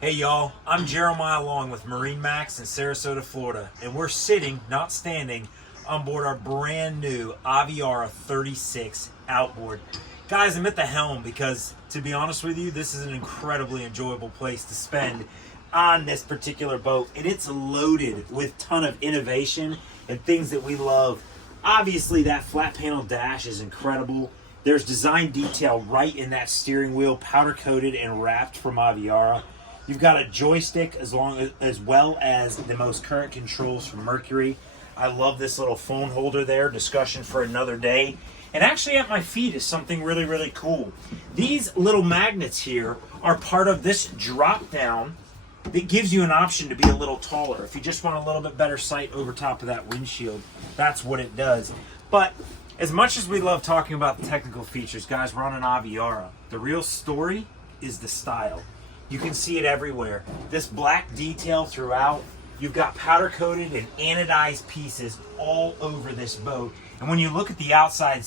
Hey y'all, I'm Jeremiah Long with MarineMax in Sarasota, Florida, and we're sitting, not standing, on board our brand new Aviara 36 Outboard. Guys, I'm at the helm because, to be honest with you, this is an incredibly enjoyable place to spend on this particular boat, and it's loaded with a ton of innovation and things that we love. Obviously, that flat panel dash is incredible. There's design detail right in that steering wheel, powder coated and wrapped from Aviara. You've got a joystick as well as the most current controls from Mercury. I love this little phone holder there, discussion for another day. And actually at my feet is something really, really cool. These little magnets here are part of this drop down that gives you an option to be a little taller. If you just want a little bit better sight over top of that windshield, that's what it does. But as much as we love talking about the technical features, guys, we're on an Aviara. The real story is the style. You can see it everywhere. This black detail throughout. You've got powder coated and anodized pieces all over this boat. And when you look at the outside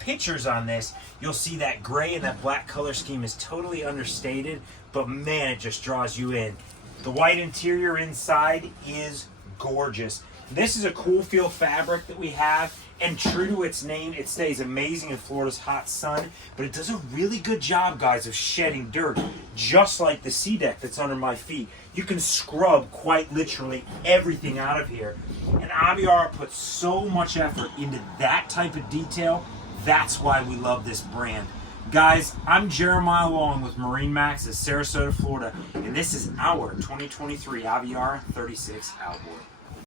pictures on this, you'll see that gray and that black color scheme is totally understated, but man, it just draws you in. The white interior inside is gorgeous. This is a cool feel fabric that we have, and true to its name, it stays amazing in Florida's hot sun, but it does a really good job, guys, of shedding dirt, just like the sea deck that's under my feet. You can scrub quite literally everything out of here. And Aviara puts so much effort into that type of detail. That's why we love this brand. Guys, I'm Jeremiah Long with MarineMax in Sarasota, Florida, and this is our 2023 Aviara 36 Outboard.